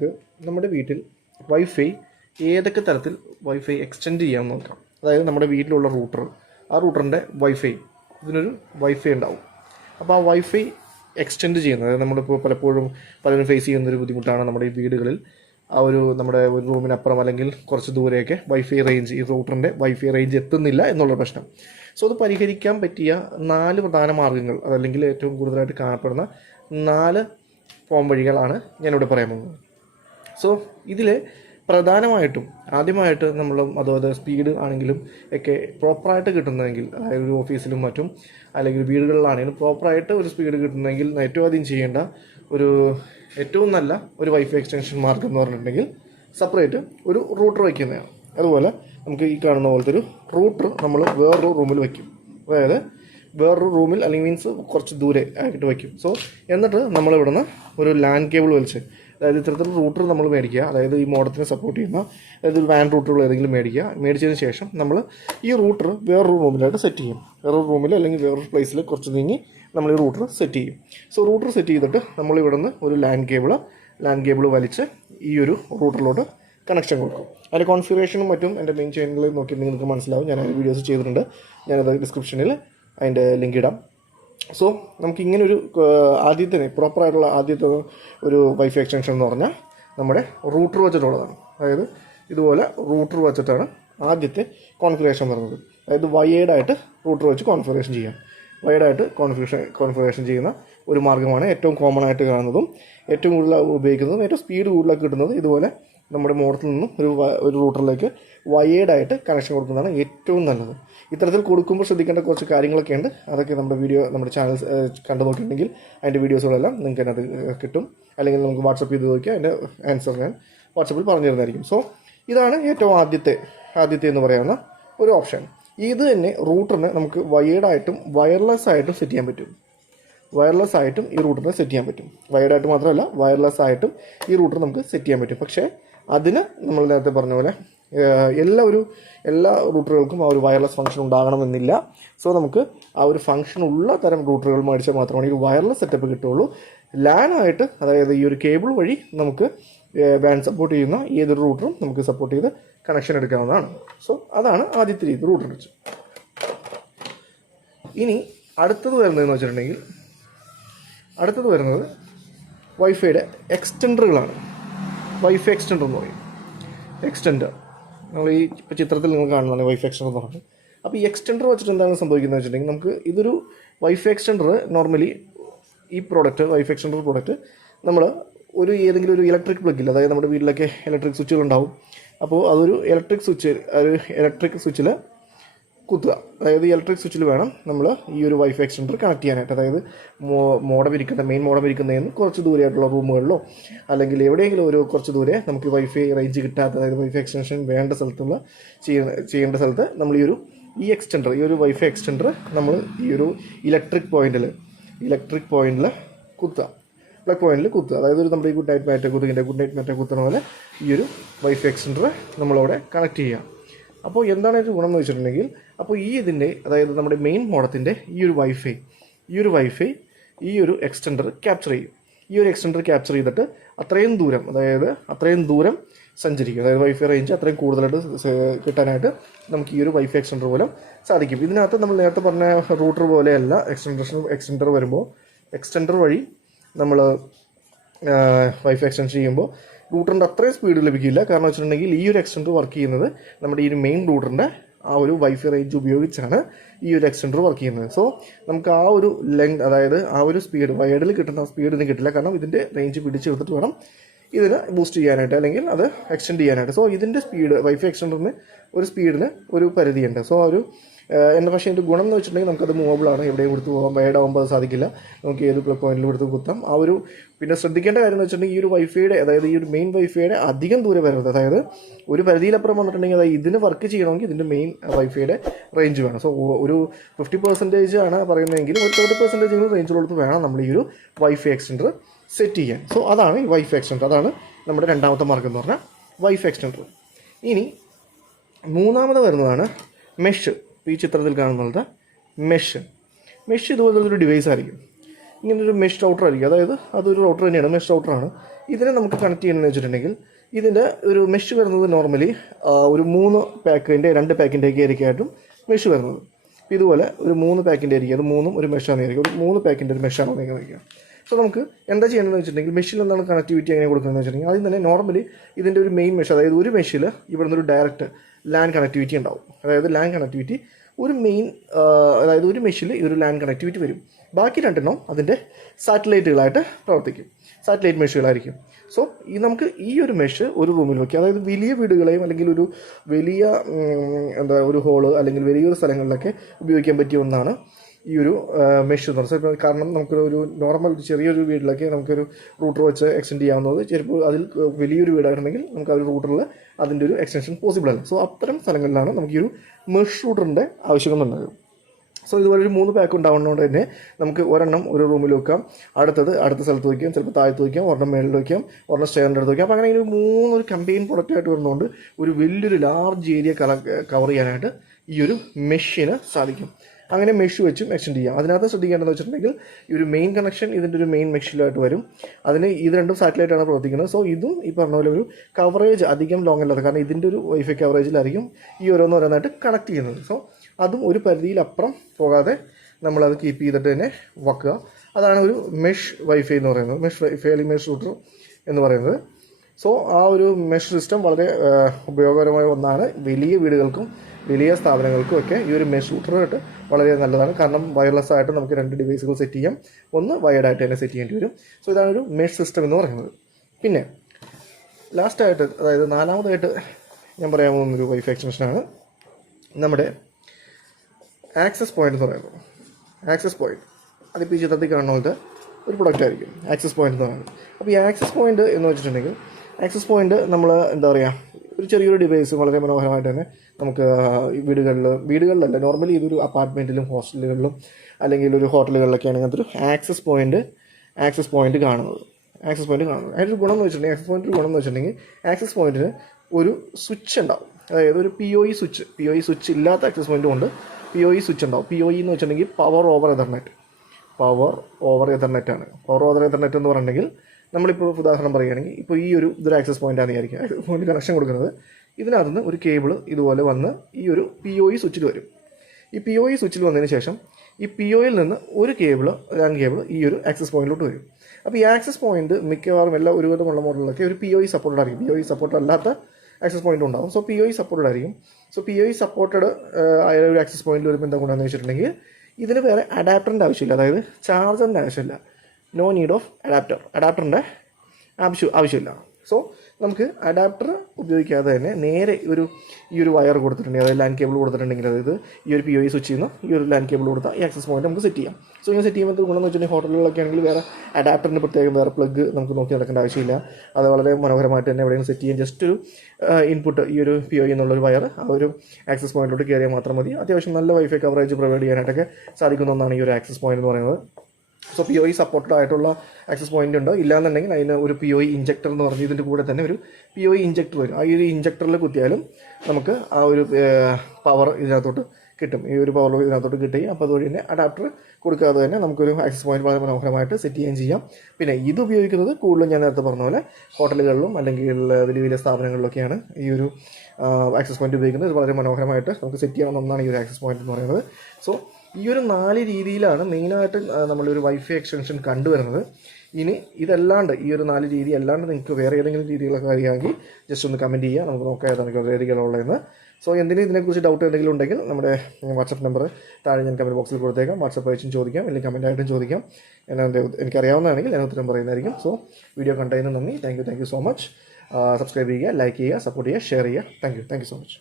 നമുക്ക് നമ്മുടെ വീട്ടിൽ വൈഫൈ ഏതൊക്കെ തരത്തിൽ വൈഫൈ എക്സ്റ്റെൻഡ് ചെയ്യാമെന്ന് നോക്കാം. അതായത് നമ്മുടെ വീട്ടിലുള്ള റൂട്ടർ, ആ റൂട്ടറിൻ്റെ വൈഫൈ, ഇതിനൊരു വൈഫൈ ഉണ്ടാവും. അപ്പോൾ ആ വൈഫൈ എക്സ്റ്റെൻഡ് ചെയ്യുന്നത്, അതായത് നമ്മളിപ്പോൾ പലപ്പോഴും പലരും ഫേസ് ചെയ്യുന്നൊരു ബുദ്ധിമുട്ടാണ് നമ്മുടെ ഈ വീടുകളിൽ നമ്മുടെ ഒരു റൂമിനപ്പുറം അല്ലെങ്കിൽ കുറച്ച് ദൂരെയൊക്കെ വൈഫൈ റേഞ്ച്, ഈ റൂട്ടറിൻ്റെ വൈഫൈ റേഞ്ച് എത്തുന്നില്ല എന്നുള്ള പ്രശ്നം. സോ അത് പരിഹരിക്കാൻ പറ്റിയ 4 പ്രധാന മാർഗ്ഗങ്ങൾ, അതല്ലെങ്കിൽ ഏറ്റവും കൂടുതലായിട്ട് കാണപ്പെടുന്ന 4 പോംവഴികളാണ് ഞാനിവിടെ പറയാൻ പോകുന്നത്. സോ ഇതിൽ പ്രധാനമായിട്ടും ആദ്യമായിട്ട് നമ്മൾ അതായത് സ്പീഡ് ആണെങ്കിലും ഒക്കെ പ്രോപ്പറായിട്ട് കിട്ടുന്നതെങ്കിൽ, അതായത് ഒരു ഓഫീസിലും മറ്റും അല്ലെങ്കിൽ വീടുകളിലാണെങ്കിലും പ്രോപ്പറായിട്ട് ഒരു സ്പീഡ് കിട്ടുന്നതെങ്കിൽ ഏറ്റവും ആദ്യം ചെയ്യേണ്ട ഏറ്റവും നല്ല ഒരു വൈഫൈ എക്സ്റ്റൻഷൻ മാർഗം എന്ന് പറഞ്ഞിട്ടുണ്ടെങ്കിൽ സെപ്പറേറ്റ് ഒരു റൂട്ടർ വയ്ക്കുന്നതാണ്. അതുപോലെ നമുക്ക് ഈ കാണുന്ന പോലത്തെ ഒരു റൂട്ടർ നമ്മൾ വേറൊരു റൂമിൽ വയ്ക്കും. അതായത് വേറൊരു റൂമിൽ അല്ലെങ്കിൽ മീൻസ് കുറച്ച് ദൂരെ ആയിട്ട് വയ്ക്കും. സോ എന്നിട്ട് നമ്മളിവിടുന്ന് ഒരു ലാൻ കേബിൾ വലിച്ച്, അതായത് ഇത്തരത്തിലുള്ള റൂട്ടർ നമ്മൾ മേടിക്കുക, അതായത് ഈ മോഡത്തിനെ സപ്പോർട്ട് ചെയ്യുന്ന അതായത് വാൻ റൂട്ടറുകൾ ഏതെങ്കിലും മേടിച്ചതിന് ശേഷം നമ്മൾ ഈ റൂട്ടർ വേറൊരു റൂമിലായിട്ട് സെറ്റ് ചെയ്യും. വേറൊരു റൂമിൽ അല്ലെങ്കിൽ വേറൊരു പ്ലേസിൽ കുറച്ച് നീങ്ങി നമ്മൾ ഈ റൂട്ടർ സെറ്റ് ചെയ്യും. സോ റൂട്ടർ സെറ്റ് ചെയ്തിട്ട് നമ്മൾ ഇവിടുന്ന് ഒരു ലാൻ കേബിൾ വലിച്ച് ഈ ഒരു റൂട്ടറിലോട്ട് കണക്ഷൻ കൊടുക്കും. അതിൻ്റെ കോൺഫിഗറേഷനും മറ്റും എൻ്റെ മെയിൻ ചാനലിൽ നോക്കി നിങ്ങൾക്ക് മനസ്സിലാവും. ഞാൻ അതിൻ്റെ വീഡിയോസ് ചെയ്തിട്ടുണ്ട്. ഞാനത് ഡിസ്ക്രിപ്ഷനിൽ അതിൻ്റെ ലിങ്ക് ഇടാം. സോ നമുക്കിങ്ങനെ ഒരു പ്രോപ്പറായിട്ടുള്ള ആദ്യത്തെ ഒരു വൈഫൈ എക്സ്റ്റൻഷൻ എന്ന് പറഞ്ഞാൽ നമ്മുടെ റൂട്ടർ വെച്ചിട്ടുള്ളതാണ്. അതായത് ഇതുപോലെ റൂട്ടർ വെച്ചിട്ടാണ് ആദ്യത്തെ കോൺഫിഗറേഷൻ പറയുന്നത്. അതായത് വയേർഡായിട്ട് റൂട്ടർ വെച്ച് കോൺഫിഗറേഷൻ ചെയ്യാം. വയേർഡായിട്ട് കോൺഫിഗറേഷൻ ചെയ്യുന്ന ഒരു മാർഗ്ഗമാണ് ഏറ്റവും കോമൺ ആയിട്ട് കാണുന്നതും ഏറ്റവും കൂടുതൽ ഉപയോഗിക്കുന്നതും ഏറ്റവും സ്പീഡ് കൂടുതലൊക്കെ കിട്ടുന്നത്. ഇതുപോലെ നമ്മുടെ മോഡത്തിൽ നിന്നും ഒരു റൂട്ടറിലേക്ക് വയേർഡായിട്ട് കണക്ഷൻ കൊടുക്കുന്നതാണ് ഏറ്റവും നല്ലത്. ഇത്തരത്തിൽ കൊടുക്കുമ്പോൾ ശ്രദ്ധിക്കേണ്ട കുറച്ച് കാര്യങ്ങളൊക്കെ ഉണ്ട്. അതൊക്കെ നമ്മുടെ ചാനൽ കണ്ടു നോക്കിയിട്ടുണ്ടെങ്കിൽ അതിൻ്റെ വീഡിയോസുകളെല്ലാം നിങ്ങൾക്ക് അതിനകത്ത് കിട്ടും. അല്ലെങ്കിൽ നമുക്ക് വാട്സപ്പ് ചെയ്ത് നോക്കിയാൽ അതിൻ്റെ ആൻസർ ഞാൻ വാട്സപ്പിൽ പറഞ്ഞു തരുന്നതായിരിക്കും. സോ ഇതാണ് ഏറ്റവും ആദ്യത്തെ എന്ന് പറയാവുന്ന ഒരു ഓപ്ഷൻ. ഇത് തന്നെ റൂട്ടറിനെ നമുക്ക് വയേർഡായിട്ടും വയർലെസ് ആയിട്ടും സെറ്റ് ചെയ്യാൻ പറ്റും. വയർലെസ് ആയിട്ടും ഈ റൂട്ടറിനെ സെറ്റ് ചെയ്യാൻ പറ്റും. വയർഡായിട്ട് മാത്രമല്ല വയർലെസ് ആയിട്ടും ഈ റൂട്ടർ നമുക്ക് സെറ്റ് ചെയ്യാൻ പറ്റും. പക്ഷേ അതിന് നമ്മൾ നേരത്തെ പറഞ്ഞ പോലെ എല്ലാ റൂട്ടറുകൾക്കും ആ ഒരു വയർലെസ് ഫംഗ്ഷൻ ഉണ്ടാകണമെന്നില്ല. സോ നമുക്ക് ആ ഒരു ഫംഗ്ഷൻ ഉള്ള തരം റൂട്ടറുകൾ മേടിച്ചാൽ മാത്രമാണ് ഈ വയർലെസ് സെറ്റപ്പ് കിട്ടുകയുള്ളൂ. ലാനായിട്ട്, അതായത് ഈ ഒരു കേബിൾ വഴി നമുക്ക് ബാൻഡ് സപ്പോർട്ട് ചെയ്യുന്ന ഏതൊരു റൂട്ടറും നമുക്ക് സപ്പോർട്ട് ചെയ്ത് കണക്ഷൻ എടുക്കാവുന്നതാണ്. സോ അതാണ് ആദ്യത്തെ രീതി, റൂട്ടർ വെച്ച്. ഇനി അടുത്തത് വരുന്നത് വൈഫൈയുടെ എക്സ്റ്റൻഡറുകളാണ്. വൈഫൈ എക്സ്റ്റൻഡർ എന്ന് പറയും. എക്സ്റ്റൻഡർ നമ്മൾ ഈ ഇപ്പോൾ ചിത്രത്തിൽ നിങ്ങൾ കാണുന്നതാണ് വൈഫൈ എക്സ്റ്റൻഡർ എന്ന് പറഞ്ഞത്. അപ്പോൾ ഈ എക്സ്റ്റൻഡർ വെച്ചിട്ട് എന്താണ് സംഭവിക്കുന്നത് വെച്ചിട്ടുണ്ടെങ്കിൽ, നമുക്ക് ഇതൊരു വൈഫൈ എക്സ്റ്റൻഡർ നോർമലി ഈ വൈഫൈ എക്സ്റ്റൻഡർ പ്രോഡക്റ്റ് നമ്മൾ ഏതെങ്കിലും ഒരു ഇലക്ട്രിക് പ്ലഗിൽ, അതായത് നമ്മുടെ വീട്ടിലൊക്കെ ഇലക്ട്രിക് സ്വിച്ചുകളുണ്ടാവും. അപ്പോൾ അതൊരു ഇലക്ട്രിക് സ്വിച്ചിൽ കുത്തുക. അതായത് ഇലക്ട്രിക് സ്വിച്ചിൽ വേണം നമ്മൾ ഈ ഒരു വൈഫൈ എക്സ്റ്റൻഡർ കണക്ട് ചെയ്യാനായിട്ട്. അതായത് മെയിൻ മോഡം ഇരിക്കുന്നതിന് കുറച്ച് ദൂരെയായിട്ടുള്ള റൂമുകളിലോ അല്ലെങ്കിൽ എവിടെയെങ്കിലും കുറച്ച് ദൂരെ നമുക്ക് വൈഫൈ റേഞ്ച് കിട്ടാത്ത, അതായത് വൈഫൈ എക്സ്റ്റൻഷൻ വേണ്ട ചെയ്യേണ്ട സ്ഥലത്ത് നമ്മൾ ഈ ഒരു വൈഫൈ എക്സ്റ്റൻഡർ നമ്മൾ ഈ ഒരു ഇലക്ട്രിക് പോയിന്റിൽ കുത്തുക. പ്ലഗ് പോയിന്റിൽ കുത്തുക. അതായത് നമ്മുടെ ഈ ഗുഡ് നൈറ്റ് മാറ്റ കുത്തുന്ന പോലെ ഈ ഒരു വൈഫൈ എക്സ്റ്റൻഡർ നമ്മളവിടെ കണക്ട് ചെയ്യുക. അപ്പോൾ എന്താണ് ഒരു ഗുണം എന്ന് വെച്ചിട്ടുണ്ടെങ്കിൽ, അപ്പോൾ അതായത് നമ്മുടെ മെയിൻ മോഡത്തിൻ്റെ ഈ ഒരു എക്സ്റ്റൻഡർ ക്യാപ്ചർ ചെയ്യും. ഈ ഒരു എക്സ്റ്റൻഡർ ക്യാപ്ചർ ചെയ്തിട്ട് അത്രയും ദൂരം സഞ്ചരിക്കും. അതായത് വൈഫൈ റേഞ്ച് അത്രയും കൂടുതലായിട്ട് കിട്ടാനായിട്ട് നമുക്ക് ഈ ഒരു വൈഫൈ എക്സ്റ്റൻഡർ മൂലം സാധിക്കും. ഇതിനകത്ത് നമ്മൾ നേരത്തെ പറഞ്ഞ റൂട്ടർ പോലെയല്ല എക്സ്റ്റൻഡർ വഴി നമ്മൾ വൈഫൈ എക്സ്റ്റൻഷൻ ചെയ്യുമ്പോൾ റൂട്ടറിൻ്റെ അത്രയും സ്പീഡ് ലഭിക്കില്ല. കാരണം വെച്ചിട്ടുണ്ടെങ്കിൽ ഈ ഒരു എക്സ്റ്റൻഡർ വർക്ക് ചെയ്യുന്നത് നമ്മുടെ ഈ ഒരു മെയിൻ റൂട്ടറിൻ്റെ ആ ഒരു വൈഫൈ റേഞ്ച് ഉപയോഗിച്ചാണ് ഈ ഒരു എക്സ്റ്റൻഡർ വർക്ക് ചെയ്യുന്നത്. സോ നമുക്ക് ആ ഒരു അതായത് ആ ഒരു സ്പീഡ് വയേർഡിൽ കിട്ടുന്ന സ്പീഡിന് കിട്ടില്ല. കാരണം ഇതിൻ്റെ റേഞ്ച് പിടിച്ചെടുത്തിട്ട് വേണം ഇതിന് ബൂസ്റ്റ് ചെയ്യാനായിട്ട് അല്ലെങ്കിൽ അത് എക്സ്റ്റെൻഡ് ചെയ്യാനായിട്ട്. സോ ഇതിൻ്റെ വൈഫൈ എക്സ്റ്റൻഡറിന് ഒരു പരിധിയുണ്ട്. സോ പക്ഷേ ഇതിൻ്റെ ഗുണം എന്ന് വെച്ചിട്ടുണ്ടെങ്കിൽ നമുക്കത് മൂവബിളാണ്, എവിടെയും കൊടുത്ത് പോകാം. വയർഡാകുമ്പോൾ അത് സാധിക്കില്ല. നമുക്ക് ഏത് പ്ലഗ് പോയിന്റിൽ കൊടുത്ത് കുത്താം. പിന്നെ ശ്രദ്ധിക്കേണ്ട കാര്യം എന്ന് വെച്ചിട്ടുണ്ടെങ്കിൽ ഈ ഒരു വൈഫൈയുടെ, അതായത് ഈ ഒരു മെയിൻ വൈഫൈയുടെ അധികം ദൂരെ വരരുത്. അതായത് ഒരു പരിധിയിലപ്പുറം വന്നിട്ടുണ്ടെങ്കിൽ അതായത് ഇതിന് വർക്ക് ചെയ്യണമെങ്കിൽ ഇതിൻ്റെ മെയിൻ വൈഫൈയുടെ റേഞ്ച് വേണം. സോ ഒരു 50% ആണ് പറയുന്നതെങ്കിൽ ഒരു 30% റേഞ്ചിലോട്ട് വേണം നമ്മൾ ഈ ഒരു വൈഫൈ എക്സ്റ്റൻഡർ സെറ്റ് ചെയ്യാൻ. സോ അതാണ് ഈ വൈഫൈ എക്സ്റ്റൻഡർ. അതാണ് നമ്മുടെ രണ്ടാമത്തെ മാർഗ്ഗം എന്ന് പറഞ്ഞാൽ വൈഫൈ എക്സ്റ്റൻഡർ. ഇനി മൂന്നാമത് വരുന്നതാണ് മെഷ്. ഈ ചിത്രത്തിൽ കാണുന്നത് മെഷ് ഇതുപോലത്തെ ഒരു ഡിവൈസ് ആയിരിക്കും. ഇങ്ങനൊരു മെഷ് റൗട്ടർ ആയിരിക്കും. അതായത് അതൊരു റൗട്ടർ തന്നെയാണ്, മെഷ് റൗട്ടറാണ്. ഇതിനെ നമുക്ക് കണക്ട് ചെയ്യണമെന്ന് വെച്ചിട്ടുണ്ടെങ്കിൽ ഇതിൻ്റെ ഒരു മെഷ് വരുന്നത് നോർമലി ഒരു 2 പാക്കിൻ്റെ ഒക്കെ ആയിരിക്കും മെഷ് വരുന്നത്. ഇതുപോലെ ഒരു 3 പാക്കിൻ്റെ ആയിരിക്കും, അത് 3ഉം ഒരു മെഷാണ് ആയിരിക്കും. ഒരു 3 പാക്കിൻ്റെ ഒരു മെഷാണ് വയ്ക്കുക. സോ നമുക്ക് എന്താ ചെയ്യേണ്ടതെന്ന് വെച്ചിട്ടുണ്ടെങ്കിൽ മെഷിൽ എന്താണ് കണക്ടിവിറ്റി എങ്ങനെ കൊടുക്കുന്നതെന്ന് വെച്ചിട്ടുണ്ടെങ്കിൽ ആദ്യം തന്നെ നോർമലി ഇതിൻ്റെ ഒരു മെയിൻ മെഷ്, അതായത് ഒരു മെഷിൽ ഇവിടെ നിന്നൊരു ഡയറക്റ്റ് ലാൻ കണക്ടിവിറ്റി ഉണ്ടാവും. അതായത് ലാൻ കണക്ടിവിറ്റി ഒരു മെയിൻ, അതായത് ഒരു മെഷിൽ ഈ ഒരു ലാൻ കണക്ടിവിറ്റി വരും. ബാക്കി 2 അതിൻ്റെ സാറ്റലൈറ്റുകളായിട്ട് പ്രവർത്തിക്കും, സാറ്റലൈറ്റ് മെഷുകളായിരിക്കും. സോ നമുക്ക് ഈ ഒരു മെഷ് ഒരു റൂമിൽ വയ്ക്കുക. അതായത് വലിയ വീടുകളെയും അല്ലെങ്കിൽ ഒരു വലിയ ഒരു ഹോള് അല്ലെങ്കിൽ വലിയൊരു സ്ഥലങ്ങളിലൊക്കെ ഉപയോഗിക്കാൻ പറ്റിയ ഒന്നാണ് ഈ ഒരു മെഷ് എന്ന് പറയുന്നത്. കാരണം നമുക്കൊരു നോർമൽ ചെറിയൊരു വീട്ടിലൊക്കെ നമുക്കൊരു റൂട്ടർ വെച്ച് എക്സ്റ്റെൻഡ് ചെയ്യാവുന്നത്. ചിലപ്പോൾ അതിൽ വലിയൊരു വീടായിരുന്നെങ്കിൽ നമുക്ക് ആ ഒരു റൂട്ടറിൽ അതിൻ്റെ ഒരു എക്സ്റ്റൻഷൻ പോസിബിൾ അല്ല. സോ അത്തരം സ്ഥലങ്ങളിലാണ് നമുക്ക് ഈ ഒരു മെഷ് റൂട്ടറിൻ്റെ ആവശ്യം എന്നുള്ളത്. സോ ഇതുപോലെ ഒരു 3 പാക്ക് ഉണ്ടാവുന്നതുകൊണ്ട് തന്നെ നമുക്ക് ഒരെണ്ണം ഒരു റൂമിൽ വെക്കാം, അടുത്ത സ്ഥലത്ത് വയ്ക്കാം, ചിലപ്പോൾ താഴത്ത് വയ്ക്കാം, ഒരെണ്ണം മേളിൽ വയ്ക്കാം, ഒരെണ്ണം സ്റ്റെയറിൻ്റെ അടുത്ത് വയ്ക്കാം. അപ്പോൾ അങ്ങനെ ഒരു കമ്പൈൻ പ്രൊഡക്റ്റായിട്ട് വരുന്നതുകൊണ്ട് ഒരു വലിയൊരു ലാർജ് ഏരിയ കവർ ചെയ്യാനായിട്ട് ഈ ഒരു മെഷിന് സാധിക്കും. അങ്ങനെ മെഷ് വെച്ചും എക്സ്റ്റെൻഡ് ചെയ്യാം. അതിനകത്ത് ശ്രദ്ധിക്കേണ്ടതെന്ന് വെച്ചിട്ടുണ്ടെങ്കിൽ ഈ ഒരു മെയിൻ കണക്ഷൻ ഇതിൻ്റെ ഒരു മെയിൻ മെഷിലായിട്ട് വരും. അതിന് ഇത് 2 സാറ്റലൈറ്റാണ് പ്രവർത്തിക്കുന്നത്. സോ ഇതും ഈ പറഞ്ഞ പോലെ ഒരു കവറേജ് അധികം ലോങ് അല്ലാതെ, കാരണം ഇതിൻ്റെ ഒരു വൈഫൈ കവറേജിലായിരിക്കും ഈ ഓരോന്നായിട്ട് കണക്ട് ചെയ്യുന്നത്. സോ അതും ഒരു പരിധിയിലപ്പുറം പോകാതെ നമ്മളത് കീപ്പ് ചെയ്തിട്ട് തന്നെ വയ്ക്കുക. അതാണ് ഒരു മെഷ് വൈഫൈ എന്ന് പറയുന്നത്, മെഷ് വൈഫൈ അല്ലെങ്കിൽ മെഷ് റൂട്ടർ എന്ന് പറയുന്നത്. സോ ആ ഒരു മെഷ് സിസ്റ്റം വളരെ ഉപയോഗകരമായ ഒന്നാണ്. വലിയ വീടുകൾക്കും വലിയ സ്ഥാപനങ്ങൾക്കും ഒക്കെ ഈ ഒരു മെഷ് റൂട്ടറായിട്ട് വളരെ നല്ലതാണ്. കാരണം വയർലെസ് ആയിട്ട് നമുക്ക് 2 ഡിവൈസുകൾ സെറ്റ് ചെയ്യാം, ഒന്ന് വയർഡായിട്ട് തന്നെ സെറ്റ് ചെയ്യേണ്ടി വരും. സോ ഇതാണ് ഒരു മെഷ് സിസ്റ്റം എന്ന് പറയുന്നത്. പിന്നെ ലാസ്റ്റായിട്ട്, അതായത് 4മതായിട്ട് ഞാൻ പറയാൻ പോകുന്നൊരു വൈഫൈ എക്സ്റ്റൻഷനാണ് നമ്മുടെ ആക്സസ് പോയിന്റ് എന്ന് പറയുന്നത്. ആക്സസ് പോയിന്റ് അതിപ്പോൾ ഈ ചിത്രത്തിൽ കാണുന്ന പോലത്തെ ഒരു പ്രൊഡക്റ്റ് ആയിരിക്കും ആക്സസ് പോയിന്റ് എന്ന് പറയുന്നത്. അപ്പോൾ ഈ ആക്സസ് പോയിന്റ് എന്ന് വെച്ചിട്ടുണ്ടെങ്കിൽ ആക്സസ് പോയിന്റ് നമ്മൾ എന്താ പറയുക, ഒരു ചെറിയൊരു ഡിവൈസ് വളരെ മനോഹരമായിട്ട് തന്നെ നമുക്ക് വീടുകളിലല്ല, നോർമലി ഇതൊരു അപ്പാർട്ട്മെൻറ്റിലും ഹോസ്റ്റലുകളിലും അല്ലെങ്കിൽ ഒരു ഹോട്ടലുകളിലൊക്കെയാണ് ഇങ്ങനത്തെ ഒരു ആക്സസ് പോയിന്റ് കാണുന്നത്. അതിൻ്റെ ഗുണം എന്ന് വെച്ചിട്ടുണ്ടെങ്കിൽ, ആക്സസ് പോയിന്റ് ഗുണം എന്ന് വെച്ചിട്ടുണ്ടെങ്കിൽ ആക്സസ് പോയിന്റിന് ഒരു സ്വിച്ച് ഉണ്ടാവും. അതായത് ഒരു PoE സ്വിച്ച് ഇല്ലാത്ത ആക്സസ് പോയിന്റും ഉണ്ട്, PoE സ്വിച്ച് ഉണ്ടാവും. PoE എന്ന് വെച്ചിട്ടുണ്ടെങ്കിൽ പവർ ഓവർ എതർനെറ്റ് ആണ്. പവർ ഓവർ എതർനെറ്റ് എന്ന് പറഞ്ഞിട്ടുണ്ടെങ്കിൽ നമ്മളിപ്പോൾ ഉദാഹരണം പറയുകയാണെങ്കിൽ ഇപ്പോൾ ഇതൊരു ആക്സസ് പോയിൻ്റാണ് ആയിരിക്കും. ആക്സസ് പോയിന്റ് കണക്ഷൻ കൊടുക്കുന്നത് ഇതിനകത്തുനിന്ന് ഒരു കേബിൾ ഇതുപോലെ വന്ന് ഈ ഒരു PoE സ്വിച്ചിൽ വരും. ഈ PoE സ്വിച്ചിൽ വന്നതിന് ശേഷം ഈ PoEയിൽ നിന്ന് ഒരു ലാൻ കേബിൾ ഈ ഒരു ആക്സസ് പോയിന്റിലോട്ട് വരും. അപ്പോൾ ഈ ആക്സസ് പോയിന്റ് മിക്കവാറും ഒരുവിധമുള്ള മോഡലിലൊക്കെ ഒരു PoE സപ്പോർട്ടഡ് ആയിരിക്കും. PoE സപ്പോർട്ട് അല്ലാത്ത ആക്സസ് പോയിന്റ് ഉണ്ടാകും. സോ PoE സപ്പോർട്ടഡ് ആയിരിക്കും. സോ PoE സപ്പോർട്ടഡ് ആയ ഒരു ആക്സസ് പോയിന്റിൽ വരുമ്പോൾ എന്താ കൊണ്ടാന്ന് വെച്ചിട്ടുണ്ടെങ്കിൽ ഇതിന് വേറെ അഡാപ്റ്ററിൻ്റെ ആവശ്യമില്ല, അതായത് ചാർജറിൻ്റെ ആവശ്യമില്ല. നോ നീഡ് ഓഫ് അഡാപ്റ്ററിൻ്റെ ആവശ്യമില്ല. സോ നമുക്ക് അഡാപ്റ്റർ ഉപയോഗിക്കാതെ തന്നെ നേരെ ഈ ഒരു വയർ കൊടുത്തിട്ടുണ്ടെങ്കിൽ, അതായത് ലാൻ കേബിൾ കൊടുത്തിട്ടുണ്ടെങ്കിൽ, അതായത് ഈ ഒരു PoE സ്വിച്ചിൽ നിന്ന് ഈ ഒരു ലാൻ കേബിൾ കൊടുത്താൽ ഈ ആക്സസ് പോയിന്റ് നമുക്ക് സെറ്റ് ചെയ്യാം. സോ ഇങ്ങനെ സെറ്റ് ചെയ്യുമ്പോൾ ഗുണമെന്ന് വെച്ചിട്ടുണ്ടെങ്കിൽ ഹോട്ടലുകളിലൊക്കെ ആണെങ്കിൽ വേറെ അഡാപ്റ്ററിന് പ്രത്യേകം വേറെ പ്ലഗ് നമുക്ക് നോക്കി നടക്കേണ്ട ആവശ്യമില്ല. അത് വളരെ മനോഹരമായിട്ട് തന്നെ എവിടെയെങ്കിലും സെറ്റ് ചെയ്യാൻ ജസ്റ്റ് ഒരു ഇൻപുട്ട് ഈ ഒരു PoE എന്നുള്ളൊരു വയർ ആ ഒരു ആക്സസ് പോയിന്റിലോട്ട് കയറിയാൽ മാത്രം മതി. അത്യാവശ്യം നല്ല വൈഫൈ കവറേജ് പ്രൊവൈഡ് ചെയ്യാനായിട്ടൊക്കെ സാധിക്കുന്ന ഒന്നാണ് ഈ ഒരു ആക്സസ് പോയിന്റ് എന്ന് പറയുന്നത്. സോ PoE സപ്പോർട്ടഡ് ആയിട്ടുള്ള ആക്സസ് പോയിന്റ് ഉണ്ട്. ഇല്ലാന്നുണ്ടെങ്കിൽ അതിന് ഒരു PoE ഇഞ്ചക്ടർ എന്ന് പറഞ്ഞ് ഇതിൻ്റെ കൂടെ തന്നെ ഒരു PoE ഇഞ്ചക്ടർ വരും. ആ ഒരു ഇഞ്ചക്ടറിൽ കുത്തിയാലും നമുക്ക് ആ ഒരു പവർ ഇതിനകത്തോട്ട് കിട്ടും. ഈ ഒരു പവർ ഇതിനകത്തോട്ട് കിട്ടുകയും അപ്പോൾ അതുവഴി തന്നെ അഡാപ്റ്റർ കൊടുക്കാതെ തന്നെ നമുക്കൊരു ആക്സസ് പോയിന്റ് വളരെ മനോഹരമായിട്ട് സെറ്റ് ചെയ്യുകയും ചെയ്യാം. പിന്നെ ഇത് ഉപയോഗിക്കുന്നത് കൂടുതലും ഞാൻ നേരത്തെ പറഞ്ഞ പോലെ ഹോട്ടലുകളിലും അല്ലെങ്കിൽ വലിയ വലിയ സ്ഥാപനങ്ങളിലൊക്കെയാണ് ഈ ഒരു ആക്സസ് പോയിന്റ് ഉപയോഗിക്കുന്നത്. ഇത് വളരെ മനോഹരമായിട്ട് നമുക്ക് സെറ്റ് ചെയ്യാവുന്ന ഒന്നാണ് ഈ ഒരു ആക്സസ് പോയിന്റ് എന്ന് പറയുന്നത്. സോ ഈ ഒരു 4 രീതിയിലാണ് മെയിനായിട്ട് നമ്മളൊരു വൈഫൈ എക്സ്റ്റൻഷൻ കണ്ടുവരുന്നത്. ഇനി ഇതല്ലാണ്ട് ഈ ഒരു 4 രീതി അല്ലാണ്ട് നിങ്ങൾക്ക് വേറെ ഏതെങ്കിലും രീതികളൊക്കെ അറിയാമെങ്കിൽ ജസ്റ്റ് ഒന്ന് കമൻറ്റ് ചെയ്യുക, നമുക്ക് നോക്കാം ഏതാണ് രീതികളുള്ളതെന്ന്. സോ എന്തെങ്കിലും ഇതിനെക്കുറിച്ച് ഡൗട്ട് എന്തെങ്കിലും ഉണ്ടെങ്കിൽ നമ്മുടെ വാട്സപ്പ് നമ്പർ താഴെ ഞാൻ കമൻറ്റ് ബോക്സിൽ കൊടുത്തേക്കാം. വാട്സപ്പ് അയച്ചും ചോദിക്കാം, അല്ലെങ്കിൽ കമൻറ്റായിട്ടും ചോദിക്കാം. എനിക്കറിയാവുന്നതാണെങ്കിൽ ഞാൻ ഉത്തരം പറയുന്നതായിരിക്കും. സോ വീഡിയോ കണ്ടതിന് നന്ദി. Thank you so much. Subscribe ചെയ്യുക, ലൈക്ക് ചെയ്യുക, സപ്പോർട്ട് ചെയ്യുക, ഷെയർ ചെയ്യുക. Thank you so much.